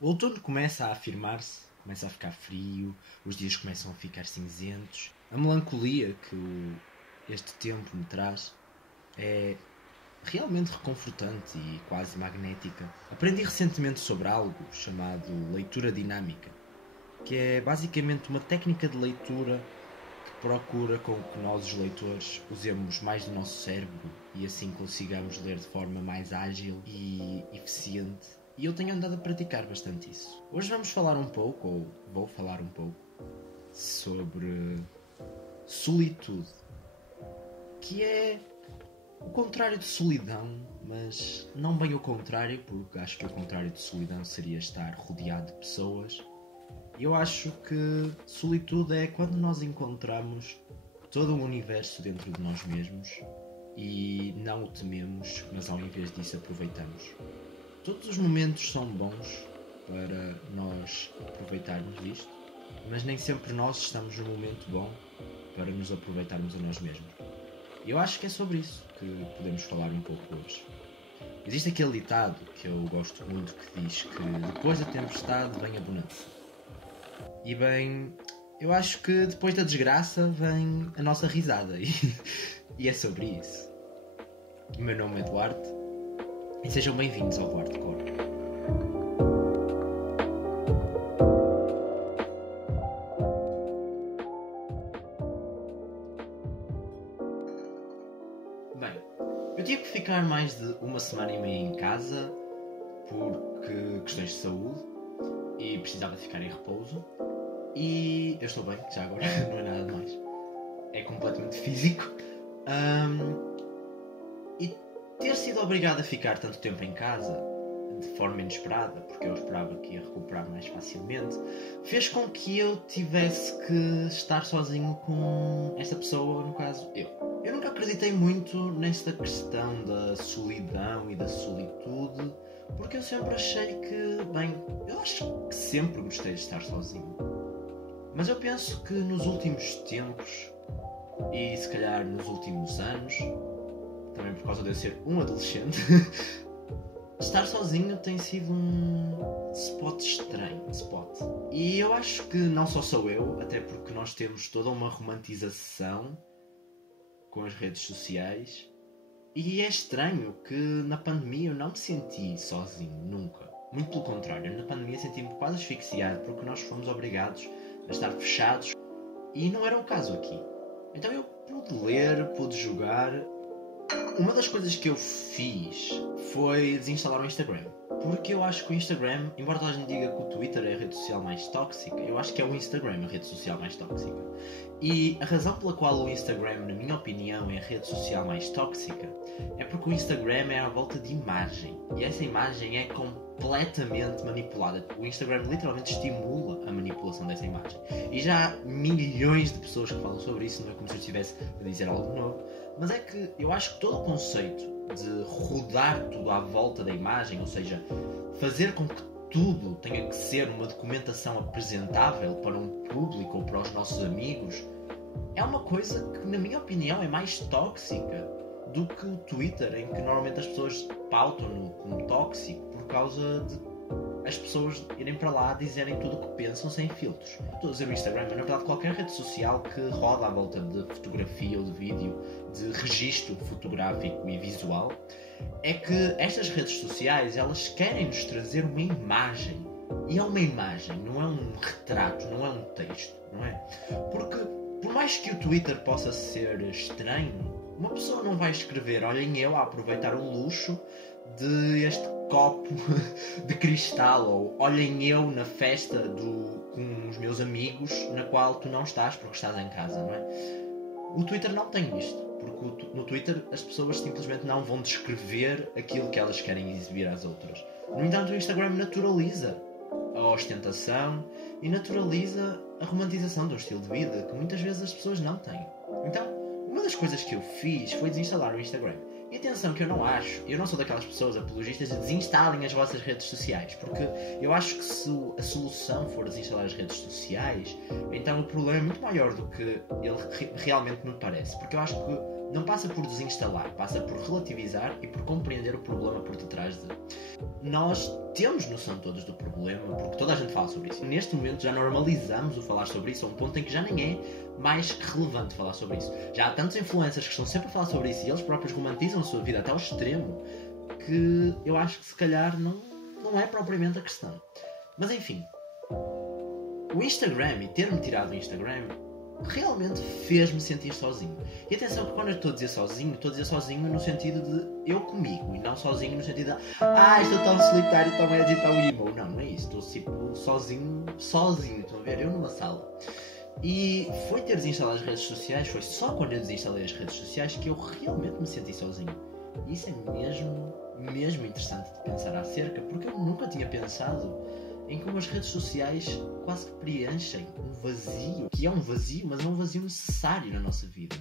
O outono começa a afirmar-se, começa a ficar frio, os dias começam a ficar cinzentos. A melancolia que este tempo me traz é realmente reconfortante e quase magnética. Aprendi recentemente sobre algo chamado leitura dinâmica, que é basicamente uma técnica de leitura que procura com que nós, os leitores, usemos mais do nosso cérebro e assim consigamos ler de forma mais ágil e eficiente. E eu tenho andado a praticar bastante isso. Hoje vamos falar um pouco, ou vou falar um pouco, sobre solitude, que é o contrário de solidão, mas não bem o contrário, porque acho que o contrário de solidão seria estar rodeado de pessoas. Eu acho que solitude é quando nós encontramos todo o universo dentro de nós mesmos e não o tememos, mas ao invés disso aproveitamos. Todos os momentos são bons para nós aproveitarmos disto, mas nem sempre nós estamos no momento bom para nos aproveitarmos a nós mesmos. E eu acho que é sobre isso que podemos falar um pouco hoje. Existe aquele ditado que eu gosto muito que diz que depois da tempestade vem a bonança. E bem, eu acho que depois da desgraça vem a nossa risada. E é sobre isso. O meu nome é Duarte e sejam bem-vindos ao Duarte Cor. Bem, eu tive que ficar mais de uma semana e meia em casa porque questões de saúde e precisava de ficar em repouso. E eu estou bem, já agora, não é nada de mais. É completamente físico. E ter sido obrigado a ficar tanto tempo em casa, de forma inesperada, porque eu esperava que ia recuperar mais facilmente, fez com que eu tivesse que estar sozinho com esta pessoa, no caso, eu. Eu nunca acreditei muito nesta questão da solidão e da solitude, porque eu sempre achei que, bem, eu acho que sempre gostei de estar sozinho. Mas eu penso que nos últimos tempos, e se calhar nos últimos anos, também por causa de eu ser um adolescente, estar sozinho tem sido um spot estranho. E eu acho que não só sou eu, até porque nós temos toda uma romantização com as redes sociais. E é estranho que na pandemia eu não me senti sozinho, nunca. Muito pelo contrário, na pandemia senti-me quase asfixiado porque nós fomos obrigados a estar fechados e não era o caso aqui. Então eu pude ler, pude jogar. Uma das coisas que eu fiz foi desinstalar o Instagram. Porque eu acho que o Instagram, embora toda a gente diga que o Twitter é a rede social mais tóxica, eu acho que é o Instagram a rede social mais tóxica. E a razão pela qual o Instagram, na minha opinião, é a rede social mais tóxica é porque o Instagram é à volta de imagem. E essa imagem é completamente manipulada. O Instagram literalmente estimula a manipulação dessa imagem. E já há milhões de pessoas que falam sobre isso, não é como se eu estivesse a dizer algo novo. Mas é que eu acho que todo o conceito de rodar tudo à volta da imagem, ou seja, fazer com que tudo tenha que ser uma documentação apresentável para um público ou para os nossos amigos, é uma coisa que, na minha opinião, é mais tóxica do que o Twitter, em que normalmente as pessoas pautam-no como tóxico por causa de as pessoas irem para lá dizerem tudo o que pensam sem filtros. Estou a dizer o Instagram, mas na verdade qualquer rede social que roda à volta de fotografia ou de vídeo, de registro fotográfico e visual, é que estas redes sociais, elas querem nos trazer uma imagem. E é uma imagem, não é um retrato, não é um texto, não é? Porque por mais que o Twitter possa ser estranho, uma pessoa não vai escrever olhem eu a aproveitar o luxo de este copo de cristal, ou olhem eu na festa com os meus amigos na qual tu não estás porque estás em casa, não é? O Twitter não tem isto, porque no Twitter as pessoas simplesmente não vão descrever aquilo que elas querem exibir às outras. No entanto, o Instagram naturaliza a ostentação e naturaliza a romantização de um estilo de vida que muitas vezes as pessoas não têm. Então, uma das coisas que eu fiz foi desinstalar o Instagram. E atenção que eu não sou daquelas pessoas apologistas de desinstalem as vossas redes sociais, porque eu acho que se a solução for desinstalar as redes sociais, então o problema é muito maior do que ele realmente me parece, porque eu acho que não passa por desinstalar, passa por relativizar e por compreender o problema por detrás de. Nós temos noção todos do problema, porque toda a gente fala sobre isso. Neste momento já normalizamos o falar sobre isso a um ponto em que já nem é mais relevante falar sobre isso. Já há tantos influencers que estão sempre a falar sobre isso e eles próprios romantizam a sua vida até ao extremo, que eu acho que se calhar não é propriamente a questão. Mas enfim, o Instagram e ter-me tirado do Instagram realmente fez-me sentir sozinho. E atenção que quando eu estou a dizer sozinho no sentido de eu comigo, e não sozinho no sentido de estou tão solitário, tão edgy, tão emo. Não é isso. Estou tipo sozinho, estão a ver? Eu numa sala. E foi ter desinstalado as redes sociais, foi só quando eu desinstalei as redes sociais que eu realmente me senti sozinho. E isso é mesmo interessante de pensar acerca, porque eu nunca tinha pensado em como as redes sociais quase que preenchem um vazio, que é um vazio, mas é um vazio necessário na nossa vida.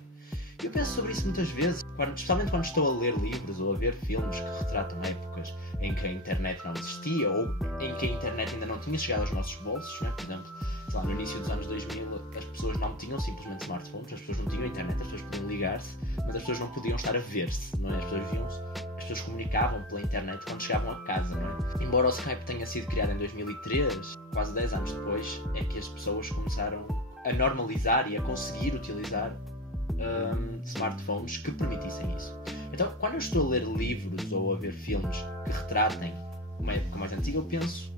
Eu penso sobre isso muitas vezes, especialmente quando estou a ler livros ou a ver filmes que retratam épocas em que a internet não existia ou em que a internet ainda não tinha chegado aos nossos bolsos, não é? Por exemplo, sei lá, no início dos anos 2000 as pessoas não tinham simplesmente smartphones, as pessoas não tinham internet, as pessoas podiam ligar-se, mas as pessoas não podiam estar a ver-se, não é? As pessoas viam-se, as pessoas comunicavam pela internet quando chegavam a casa, não é? Embora o Skype tenha sido criado em 2003, quase 10 anos depois é que as pessoas começaram a normalizar e a conseguir utilizar smartphones que permitissem isso. Então, quando eu estou a ler livros ou a ver filmes que retratem uma época mais antiga, eu penso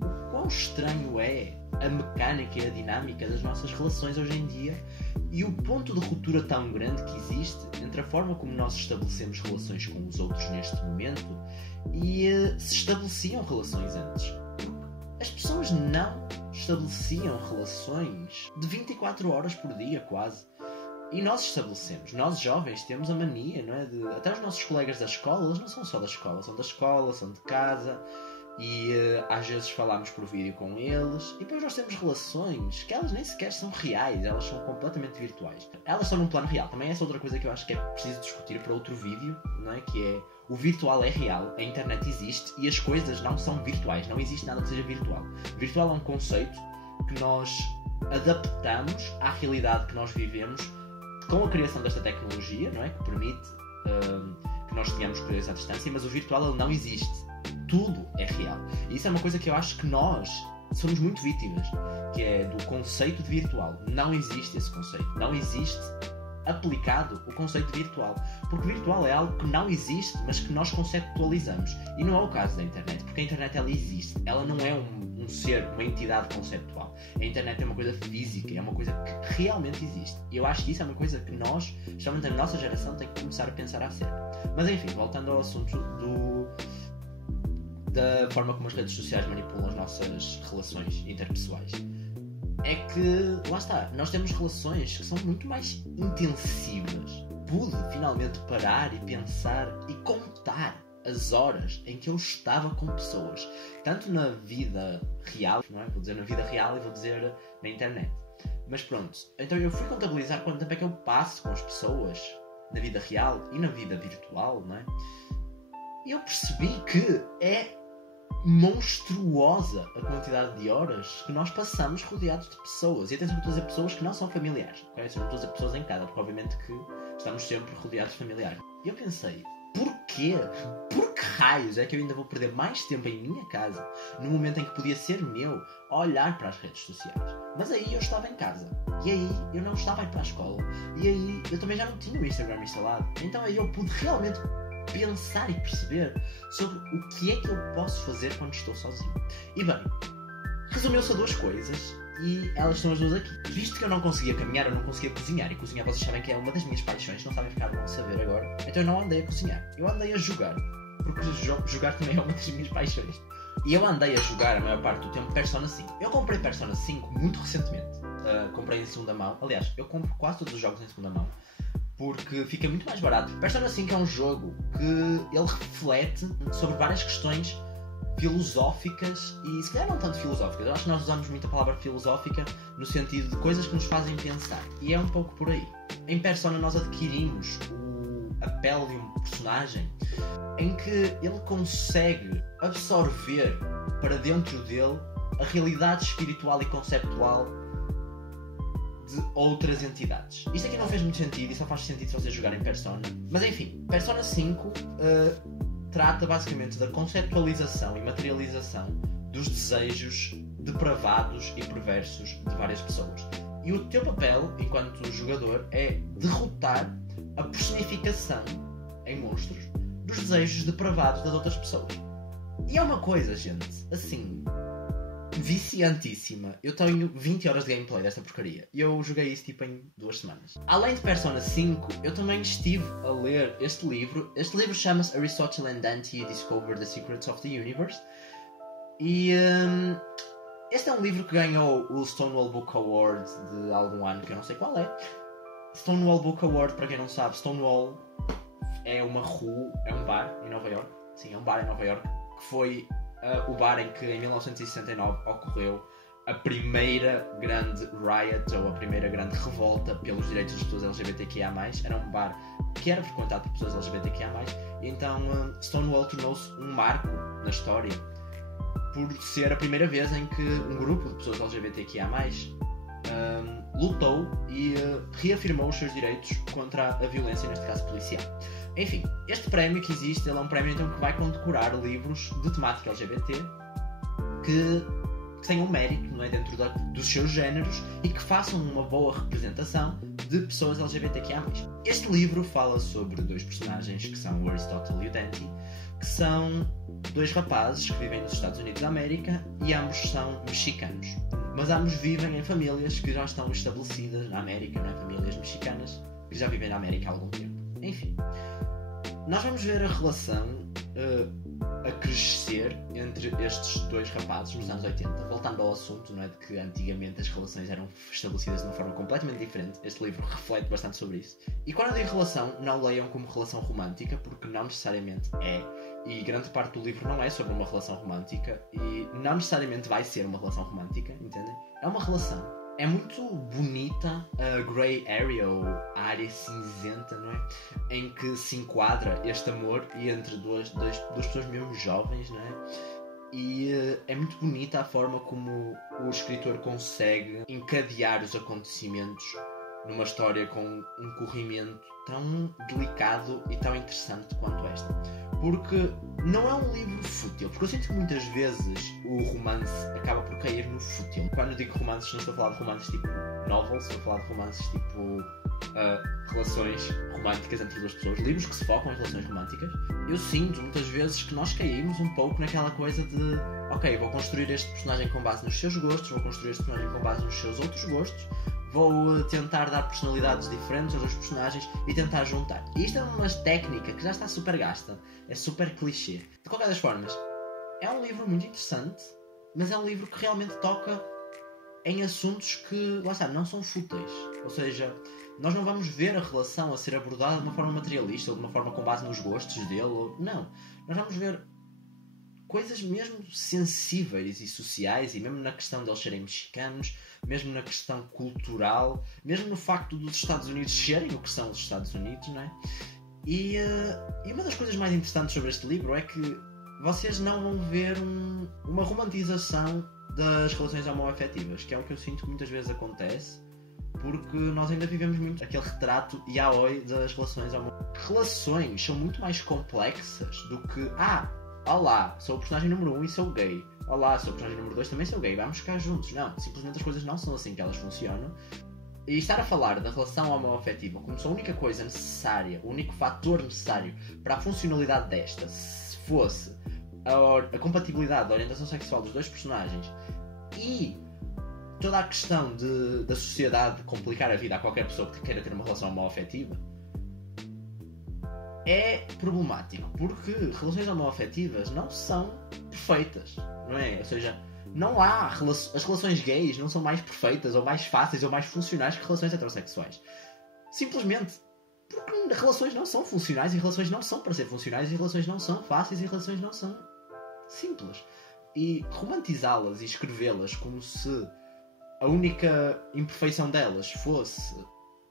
o quão estranho é a mecânica e a dinâmica das nossas relações hoje em dia e o ponto de ruptura tão grande que existe entre a forma como nós estabelecemos relações com os outros neste momento e se estabeleciam relações antes. As pessoas não estabeleciam relações de 24 horas por dia, quase. E nós estabelecemos, nós jovens temos a mania, não é? Até os nossos colegas da escola, eles não são só da escola, são de casa e às vezes falamos por vídeo com eles e depois nós temos relações que elas nem sequer são reais, elas são completamente virtuais. Elas estão num plano real, também essa é outra coisa que eu acho que é preciso discutir para outro vídeo, não é? Que é, o virtual é real, a internet existe e as coisas não são virtuais, não existe nada que seja virtual. Virtual é um conceito que nós adaptamos à realidade que nós vivemos com a criação desta tecnologia, não é? Que permite que nós tenhamos coisas à distância, mas o virtual ele não existe. Tudo é real. E isso é uma coisa que eu acho que nós somos muito vítimas, que é do conceito de virtual. Não existe esse conceito. Não existe aplicado o conceito de virtual. Porque virtual é algo que não existe, mas que nós conceptualizamos. E não é o caso da internet, porque a internet ela existe. Ela não é um ser, uma entidade conceptual. A internet é uma coisa física, é uma coisa que realmente existe. E eu acho que isso é uma coisa que nós, especialmente a nossa geração, tem que começar a pensar acerca. Mas enfim, voltando ao assunto da forma como as redes sociais manipulam as nossas relações interpessoais. É que, lá está, nós temos relações que são muito mais intensivas. Pude finalmente parar e pensar e contar as horas em que eu estava com pessoas, tanto na vida real, não é? Vou dizer na vida real e vou dizer na internet. Mas pronto, então eu fui contabilizar quanto tempo é que eu passo com as pessoas na vida real e na vida virtual, não é? E eu percebi que é monstruosa a quantidade de horas que nós passamos rodeados de pessoas. E atenção que estou a dizer pessoas que não são familiares, okay? Não estou a dizer pessoas em casa, porque obviamente que estamos sempre rodeados de familiares. E eu pensei, porquê? Por que raios é que eu ainda vou perder mais tempo em minha casa, no momento em que podia ser meu, a olhar para as redes sociais? Mas aí eu estava em casa, e aí eu não estava a ir para a escola, e aí eu também já não tinha o Instagram instalado. Então aí eu pude realmente pensar e perceber sobre o que é que eu posso fazer quando estou sozinho. E bem, resumiu-se a duas coisas e elas são as duas aqui. Visto que eu não conseguia caminhar, eu não conseguia cozinhar, e cozinhar vocês sabem que é uma das minhas paixões, não sabem ficar a saber agora. Então eu não andei a cozinhar, eu andei a jogar, porque jogar também é uma das minhas paixões. E eu andei a jogar a maior parte do tempo Persona 5. Eu comprei Persona 5 muito recentemente, comprei em segunda mão. Aliás, eu compro quase todos os jogos em segunda mão porque fica muito mais barato. Persona 5 é um jogo que ele reflete sobre várias questões filosóficas e se calhar não tanto filosóficas. Eu acho que nós usamos muito a palavra filosófica no sentido de coisas que nos fazem pensar. E é um pouco por aí. Em Persona nós adquirimos a pele de um personagem em que ele consegue absorver para dentro dele a realidade espiritual e conceptual de outras entidades. Isto aqui não fez muito sentido e só faz sentido se vocês jogarem Persona. Mas enfim, Persona 5 trata basicamente da conceptualização e materialização dos desejos depravados e perversos de várias pessoas. E o teu papel, enquanto jogador, é derrotar a personificação em monstros dos desejos depravados das outras pessoas. E é uma coisa, gente, assim, viciantíssima. Eu tenho 20 horas de gameplay desta porcaria e eu joguei isso tipo em 2 semanas. Além de Persona 5, eu também estive a ler este livro. Este livro chama-se Aristotle and Dante Discover the Secrets of the Universe. E este é um livro que ganhou o Stonewall Book Award de algum ano que eu não sei qual é. Stonewall Book Award, para quem não sabe, Stonewall é uma rua, é um bar em Nova York. Sim, é um bar em Nova York, que foi o bar em que em 1969 ocorreu a primeira grande riot, ou a primeira grande revolta pelos direitos das pessoas LGBTQIA+. Era um bar que era frequentado por pessoas LGBTQIA+, e então Stonewall tornou-se um marco na história por ser a primeira vez em que um grupo de pessoas LGBTQIA+, lutou e reafirmou os seus direitos contra a violência, neste caso policial. Enfim, este prémio que existe, ele é um prémio então que vai condecorar livros de temática LGBT que tenham mérito, não é, dentro dos seus géneros e que façam uma boa representação de pessoas LGBTQIA+. Este livro fala sobre 2 personagens que são o Aristotle e o Dante, que são 2 rapazes que vivem nos Estados Unidos da América e ambos são mexicanos. Mas ambos vivem em famílias que já estão estabelecidas na América, não é? Famílias mexicanas que já vivem na América há algum tempo. Enfim, nós vamos ver a relação a crescer entre estes 2 rapazes nos anos 80, voltando ao assunto, não é, de que antigamente as relações eram estabelecidas de uma forma completamente diferente. Este livro reflete bastante sobre isso. E quando eu digo relação, não leiam como relação romântica, porque não necessariamente é, e grande parte do livro não é sobre uma relação romântica, e não necessariamente vai ser uma relação romântica, entendem? É uma relação. É muito bonita a grey area, ou a área cinzenta, não é? Em que se enquadra este amor e entre duas pessoas mesmo jovens, não é? E é muito bonita a forma como o escritor consegue encadear os acontecimentos numa história com um corrimento tão delicado e tão interessante quanto esta. Porque não é um livro fútil, porque eu sinto que muitas vezes o romance acaba por cair no fútil. Quando eu digo romances, não estou a falar de romances tipo novels, estou a falar de romances tipo relações românticas entre 2 pessoas, livros que se focam em relações românticas. Eu sinto muitas vezes que nós caímos um pouco naquela coisa de ok, vou construir este personagem com base nos seus gostos, vou construir este personagem com base nos seus outros gostos, vou tentar dar personalidades diferentes aos 2 personagens e tentar juntar. E isto é uma técnica que já está super gasta, é super clichê. De qualquer das formas, é um livro muito interessante, mas é um livro que realmente toca em assuntos que, lá está, não são fúteis. Ou seja, nós não vamos ver a relação a ser abordada de uma forma materialista ou de uma forma com base nos gostos dele. Não. Nós vamos ver coisas mesmo sensíveis e sociais, e mesmo na questão deles serem mexicanos, mesmo na questão cultural, mesmo no facto dos Estados Unidos serem o que são os Estados Unidos, não é? E uma das coisas mais interessantes sobre este livro é que vocês não vão ver uma romantização das relações homoafetivas, que é o que eu sinto que muitas vezes acontece, porque nós ainda vivemos muito aquele retrato yaoi das relações homoafetivas. Relações são muito mais complexas do que olá, sou o personagem número 1 e sou gay. Olá, sou o personagem número 2 também sou gay. Vamos ficar juntos. Não, simplesmente as coisas não são assim que elas funcionam. E estar a falar da relação homoafetiva como se a única coisa necessária, o único fator necessário para a funcionalidade desta, se fosse a compatibilidade da orientação sexual dos 2 personagens e toda a questão da sociedade complicar a vida a qualquer pessoa que queira ter uma relação homoafetiva, é problemático, porque relações homoafetivas não são perfeitas, não é? Ou seja, não há as relações gays não são mais perfeitas ou mais fáceis ou mais funcionais que relações heterossexuais. Simplesmente porque relações não são funcionais, e relações não são para ser funcionais, e relações não são fáceis, e relações não são simples. E romantizá-las e escrevê-las como se a única imperfeição delas fosse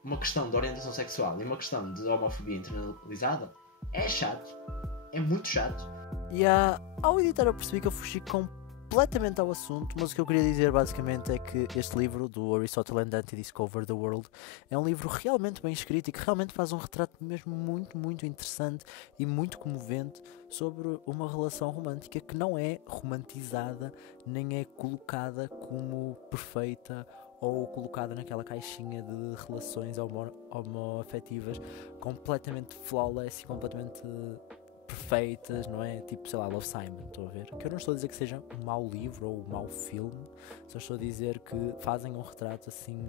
uma questão de orientação sexual e uma questão de homofobia internalizada é chato. É muito chato. E ao editar eu percebi que eu fugi completamente ao assunto, mas o que eu queria dizer basicamente é que este livro, do Aristotle and Dante Discover the World, é um livro realmente bem escrito e que realmente faz um retrato mesmo muito, muito interessante e muito comovente sobre uma relação romântica que não é romantizada, nem é colocada como perfeita ou colocada naquela caixinha de relações homoafetivas completamente flawless e completamente perfeitas, não é? Tipo, sei lá, Love, Simon, estou a ver? Que eu não estou a dizer que seja um mau livro ou um mau filme, só estou a dizer que fazem um retrato assim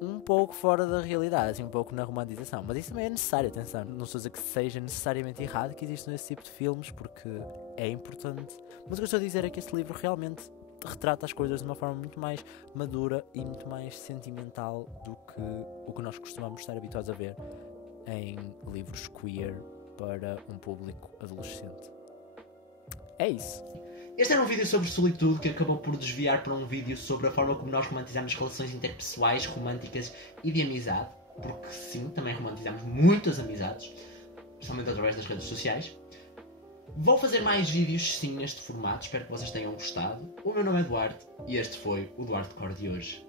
um pouco fora da realidade, assim, um pouco na romantização, mas isso também é necessário, atenção, não estou a dizer que seja necessariamente errado que existam esse tipo de filmes, porque é importante, mas o que eu estou a dizer é que este livro realmente retrata as coisas de uma forma muito mais madura e muito mais sentimental do que o que nós costumamos estar habituados a ver em livros queer para um público adolescente. É isso. Este era um vídeo sobre solitude que acabou por desviar para um vídeo sobre a forma como nós romantizamos relações interpessoais, românticas e de amizade, porque sim, também romantizamos muitas amizades, principalmente através das redes sociais. Vou fazer mais vídeos sim neste formato, espero que vocês tenham gostado. O meu nome é Eduardo e este foi o Duarte Core de hoje.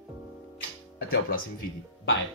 Até ao próximo vídeo. Bye!